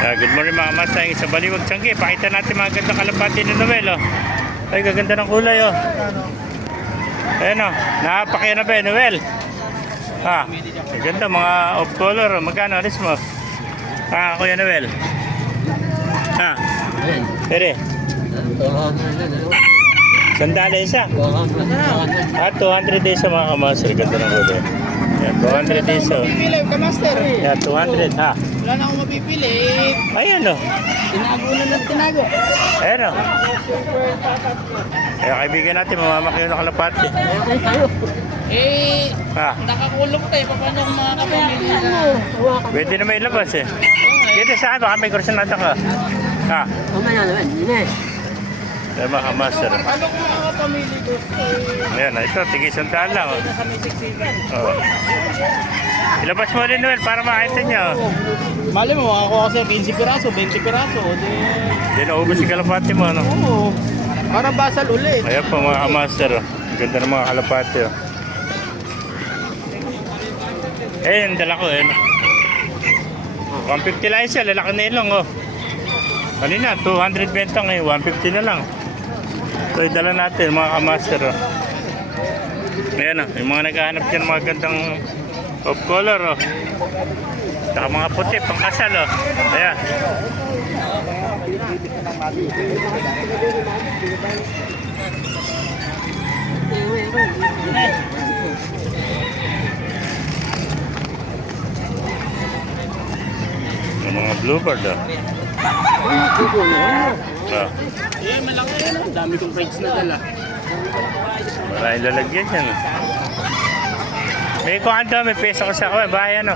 Good morning mga Mustang sa Baliwag Tiangge. Pakita natin mga gandang kalapati ni Noel. Oh. Ay, gaganda ng kulay. Oh. Ayan oh. Napakaya na ba eh, Noel? Ha, ganda mga off color. Magkano alis mo? Ha, Kuya Noel? Ha? Pere? Sandali isa? 200 isa mga kamaster. Ganda ng kulay. Yan, 200 isa. Mapipili ka, master. Yan, 200 ha. Wala na akong mapipili. Ayan o. Tinago na ng tinago. Ayan o. Kaya kaibigan natin, mamamakiyo na kalapati. Eh, Ha? nakakulong tayo. Paano ang mga kapamilya na? Pwede na may ilabas eh. Dito sa akin, baka may kursunada ka. Ha? Kaya mga master. Ano kung mga kapamilya ko? Ayan, ito, tigisan daan lang. Oh. Sa may siksikan. Oh. Ilabas mo rin, Noel, para makita niyo. Mali mo, ako kasi 15 piraso, 20 piraso. Hindi naubos si kalapati mo, ano? Oo. Parang basal ulit. Ayan po mga master. Ganda ng mga kalapati. Oh. Eh, dala ko eh. 150 lang siya, lalaki na ilong oh. Kanina, 200 benta ngayon, 150 na lang. So, idala natin mga kamaster oh. Ayan oh, yung mga naghahanap dyan mga gandang off color oh. Saka mga puti, pangkasal oh. Ayan. Yung mga bluebird oh. Eh, malaki yan. Ang dami kong friends na dala. Maraming lalagyan yan. May kung ando, may peso ko sa bahay ano.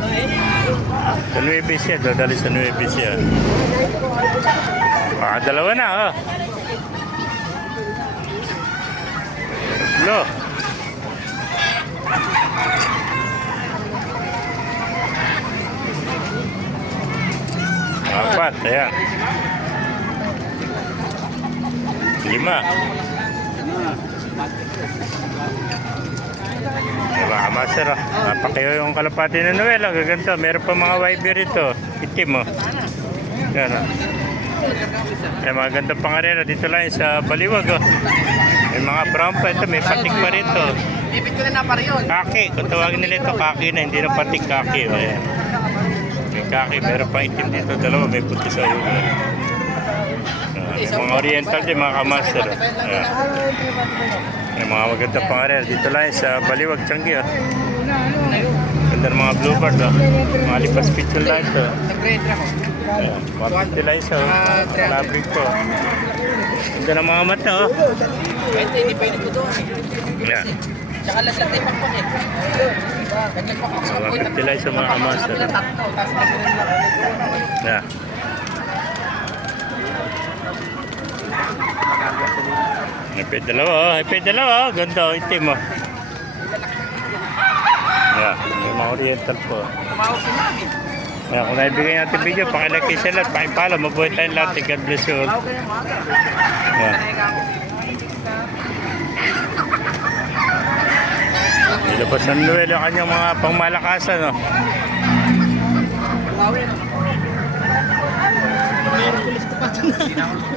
Sa Nueva Ecija, dadali sa Nueva Ecija. Baka dalawa na oh. Lo. Apat, ayan. 5. Diba, master oh. Napakayo yung kalapati na Noel oh. Gaganda, meron pa mga YB rito. Itim oh. Yan oh. May mga gandang pangarera dito lang sa Baliwag oh. May mga brown pa ito, may patik pa rito. Bibit ko na na pa rin yun. Kaki, kung tawagin nila ito kaki na, hindi na patik kaki oh. Ayan. May kaki, meron pa itim dito, dalawa, may puti sa ulo. Yung mga oriental din, mga kamaster. Ayan. May mga magandang pangarera dito lang sa Baliwag Tiangge. Oh. Ganda ng mga bluebird. Oh. Mga lipas picture lang ito. Nag-grade ako. Ayan, 150 lang isa. Labrig ko. Ganda ng mga mata. Oh. Pwede, hindi pwede ko doon. Ayan. Tsaka laslat na yung pakpak eh. Nagpakpak sa apoy. 150 lang isa mga kamaster. Tapos nag-grade lang. Ayan. Ipay dalawa oh. Ganda oh, itim oh. Yeah, may mga oriental po. Tumawag si Mami. Yeah, kung naibigay natin video, pakilaki sa lahat, pakipalo, mabuhay tayong lahat. God bless you all. Tumawag kayo mga. Yeah. Nilabas ng Noel yung kanyang mga pangmalakasan oh. Tumawag. Meron pulis ko pa dyan.